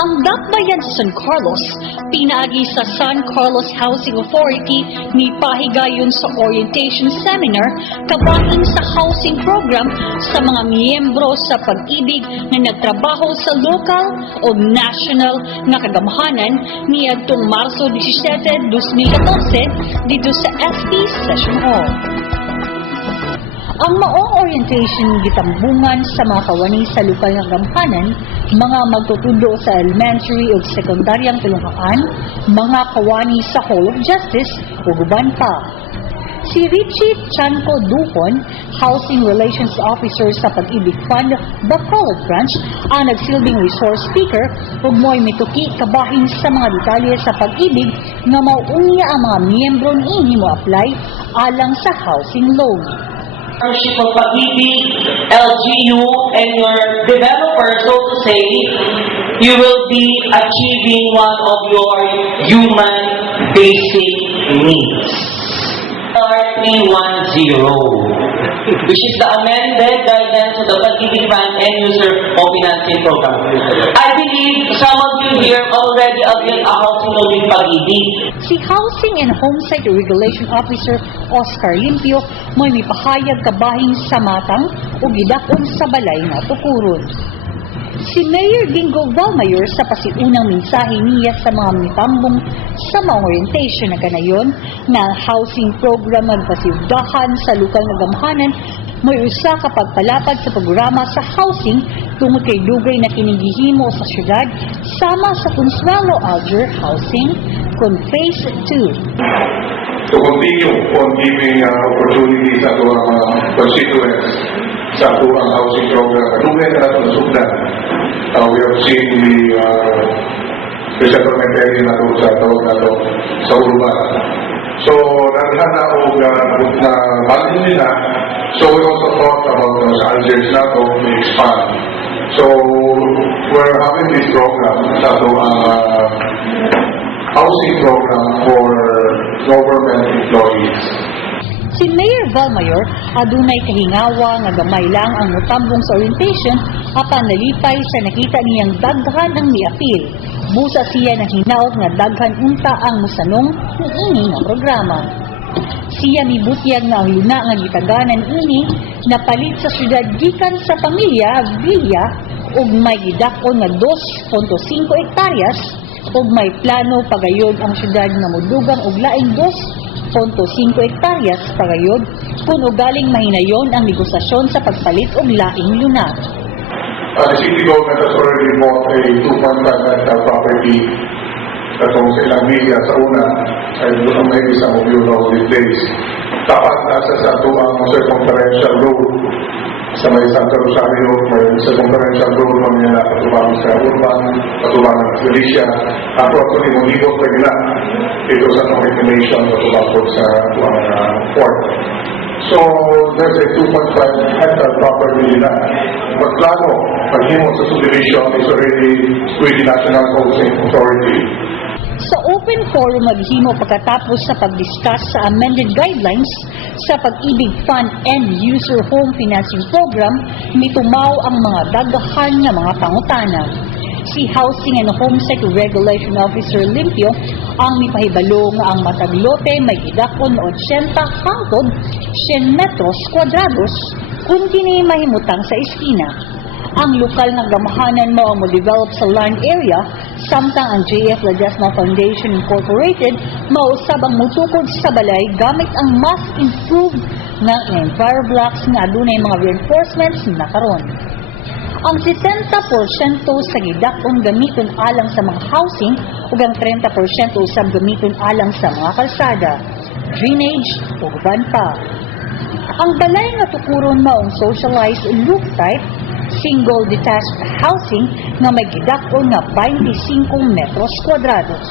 Ang dakbayan sa San Carlos, pinaagi sa San Carlos Housing Authority ni pahigayon sa orientation seminar kabahin sa housing program sa mga miyembro sa pag-ibig na nagtrabaho sa local o national na kagamhanan niadtong Marso 17, 2014 dito sa SP Session Hall. Ang maong orientation gitambungan sa mga kawani sa lokal nga gamhanan, mga magtutudo sa elementary o sekundaryang tulungan, mga kawani sa Hall of Justice o guban pa. Si Richie Chanco Duhon, Housing Relations Officer sa Pag-ibig Fund, Bacolod Branch, ang nagsilbing resource speaker ug mo'y mituki kabahin sa mga detalye sa pag-ibig nga mauunya ang mga miyembro niini mo apply alang sa housing loan. Partnership of Pag-ibig, LGU, and your developer, so to say, you will be achieving one of your human basic needs. R310, which is the amended guidance of the Pag-ibig Fund End User Co-Financing Program. I believe some of you here already avail a housing loan with Pag-ibig. Si Housing and Homesite Regulation Officer Oscar Limpio mo'y mipahayag kabahin sa matang o gidakon sa balay nga tukuron. Si Mayor Gingo Valmayor sa pasiunang mensahe niya sa mga mitambong sa mga orientation na kanayon na housing program magpasiugdahan sa lokal nga gamhanan may usa ka pagpalapad sa programa sa housing tungod kay dugay na kinigihimo sa syudad sama sa Consuelo Alger Housing kon Phase 2. To continue on giving opportunities sa mga constituents sa ang housing program. Dugay na natin nasugdan. We have seen the settlement area na sa tawag na to sa urban. So, naghan na o na value nila. So, we also thought about sa Algiers na to to expand. So, we're having this program sa to housing program for government employees. Si Mayor Valmayor adunay kahingawa nga gamay lang ang mutambong sa orientation apan nalipay sa nakita niyang daghan ang miapil. Busa siya nang hinaot nga daghan unta ang musanong niini nga programa. Siya mibutyag nga huluna nga gitaganan ini napalit sa syudad gikan sa pamilya Villa ug may gidakon nga 2.5 hektaryas ug may plano pagayod ang syudad nga modugang og laing 2.5 hektaryas pagayod kung ugaling mahinayon ang negosasyon sa pagpalit og laing lunas. The city government has already bought a 2.5 hectare property katong sa ilang media sa una. I don't know maybe some of you know this place. Tapat nasa sa tuwang circumferential road sa may Santa Rosario, may circumferential road na niya na katubang sa urban, katubang ng Felicia. Ako actually mong pa nila ito sa confirmation katubang po sa port. So, there's a 2.5 hectare property nila. Magplano, paghimo sa subdivision is already with the National Housing Authority. Sa open forum maghimo pagkatapos sa pagdiscuss sa amended guidelines sa Pag-ibig Fund End User Home Financing Program, mitumaw ang mga daghan nga mga pangutana. Si Housing and Homesite Regulation Officer Limpio ang mipahibalo nga ang matag lote may gidakon 80 hangtod 100 metros kwadrados kung kini mahimutang sa eskina. Ang lokal nga gamahanan mo ang mo-develop sa land area samtang ang JF Ledesma Foundation Incorporated mausab ang mutukod sa balay gamit ang mas improved nga enviroblocks nga adunay mga reinforcements na karon. Ang 70% sa gidakon gamiton alang sa mga housing ug ang 30% usab gamiton alang sa mga kalsada, drainage ug uban pa. Ang balay nga tukuron maong socialized loop type single detached housing nga may gidakon nga 25 metros kwadrados.